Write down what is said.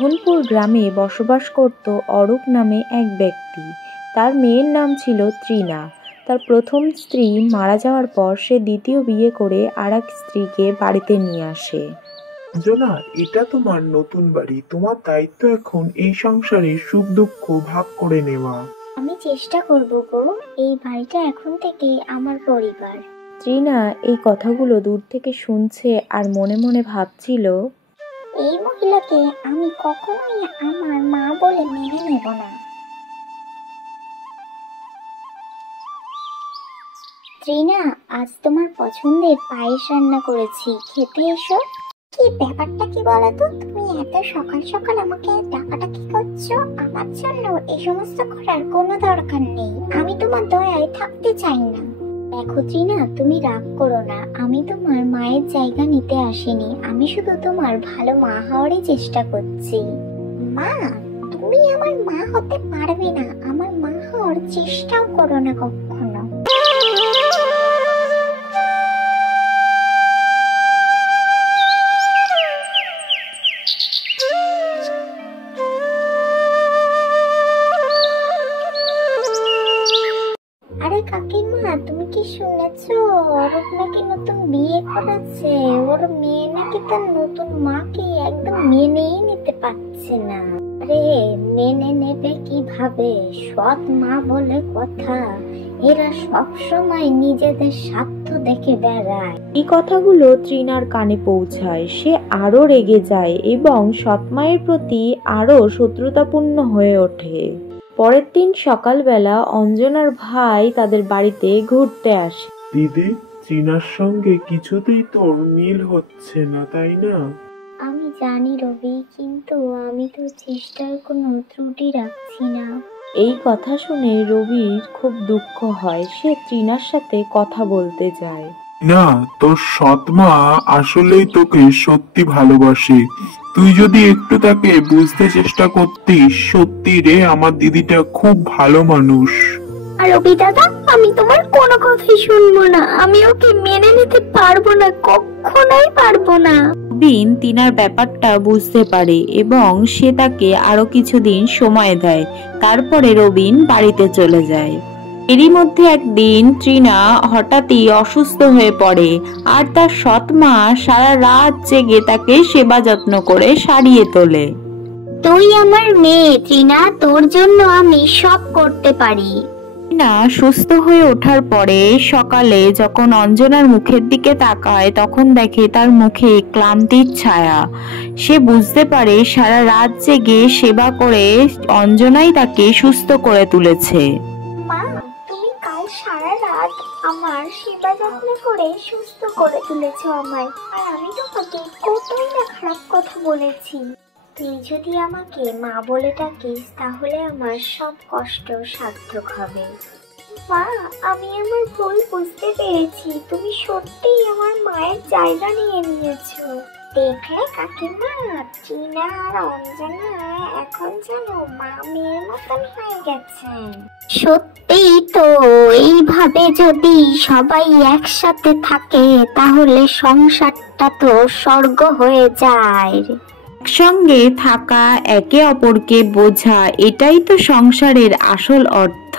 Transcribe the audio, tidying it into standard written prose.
মোহনপুর গ্রামে বসবাস করত অরূপ নামে এক ব্যক্তি। তার মেয়ের নাম ছিল তৃণা। তার প্রথম স্ত্রী মারা যাওয়ার পর সে দ্বিতীয় বিয়ে করে আরেক স্ত্রীকে বাড়িতে নিয়ে আসে। অঞ্জনা, এটা তোমার নতুন বাড়ি। তোমার দায়িত্ব এখন এই সংসারে সুখ দুঃখ ভাগ করে নেওয়া। আমি চেষ্টা করব গো, এই বাড়িটা এখন থেকে আমার পরিবার। তৃণা এই কথাগুলো দূর থেকে শুনছে আর মনে মনে ভাবছিল, এই মহিলাকে আমি কখনোই আমার মা বলে মেনে নেব না। তৃণা, আজ তোমার পছন্দের পায়েস রান্না করেছি, খেতে এসো। কি ব্যাপারটা কি বলতো, তুমি এত সকাল সকাল আমাকে ডাকাডাকি করছো? আমার জন্য এই সমস্ত করার কোনো দরকার নেই। আমি তোমার দয়ায় থাকতে চাই না। দেখো তৃণা, তুমি রাগ করো না। আমি তোমার মায়ের জায়গা নিতে আসিনি। আমি শুধু তোমার ভালো মা হওয়ারই চেষ্টা করছি। মা, তুমি আমার মা হতে পারবে না। আমার মা হওয়ার চেষ্টাও করো না কখনো। আরে কাকিমা, তুমি কি শুনেছো? অরূপ নাকি নতুন বিয়ে করেছে। ওর মেয়ে নাকি তার নতুন মাকে একদম মেনেই নিতে পারছে না। আরে মেনে নেবে কিভাবে? সৎ মা বলে কথা। এরা সব সময় নিজেদের স্বার্থ দেখে বেড়ায়। এই কথাগুলো তৃণার কানে পৌঁছায়। সে আরো রেগে যায় এবং সৎমায়ের প্রতি আরো শত্রুতাপূর্ণ হয়ে ওঠে। পরের দিন সকালবেলা অঞ্জনার ভাই তাদের বাড়িতে ঘুরতে আসে। দিদি, চীনার সঙ্গে কিছুতেই তোর মিল হচ্ছে না, তাই না? আমি জানি রবি, কিন্তু আমি তো চেষ্টার কোনো ত্রুটি রাখছি না। এই কথা শুনে রবির খুব দুঃখ হয়। সে তৃণার সাথে কথা বলতে যায়। না, তোর সৎমা আসলেই তোকে সত্যি ভালোবাসে। তুই যদি একটু তাকে বুঝতে চেষ্টা করতিস। সত্যি রে, আমার দিদিটা খুব ভালো মানুষ। আর রবি দাদা, আমি তোমার কোনো কথাই শুনবো না। আমি ওকে মেনে নিতে পারবো না, কখনোই পারবো না। রবিন তিনার ব্যাপারটা বুঝতে পারে এবং সে তাকে আরো কিছুদিন সময় দেয়। তারপরে রবিন বাড়িতে চলে যায়। এরই মধ্যে একদিন তৃণা হঠাৎই অসুস্থ হয়ে পড়ে আর তার সৎমা সারা রাত জেগে তাকে সেবা যত্ন করে সারিয়ে তোলে। তুই আমার মেয়ে তৃণা, তোর জন্য আমি সব করতে পারি। তৃণা সুস্থ হয়ে ওঠার পরে সকালে যখন অঞ্জনার মুখের দিকে তাকায় তখন দেখে তার মুখে ক্লান্তির ছায়া। সে বুঝতে পারে সারা রাত জেগে সেবা করে অঞ্জনাই তাকে সুস্থ করে তুলেছে। মা, তুমি কাল সারা রাত আমার সেবা যত্ন করে সুস্থ করে তুলেছো আমায়। আর আমি তোমাকে কতই না খারাপ কথা বলেছি। তুই যদি আমাকে মা বলে ডাকিস তাহলে আমার সব কষ্ট সার্থক হবে। মা, আমি আমার ভুল বুঝতে পেরেছি। তুমি সত্যিই আমার মায়ের জায়গা নিয়ে নিয়েছো। দেখলে কাকিমা, টিনা আর অঞ্জনা এখন যেন মা মেয়ের মতন হয়ে গেছেন। সত্যিই তো, এইভাবে যদি সবাই একসাথে থাকে তাহলে সংসারটা তো স্বর্গ হয়ে যায়। একসঙ্গে থাকা, একে অপরকে বোঝা, এটাই তো সংসারের আসল অর্থ।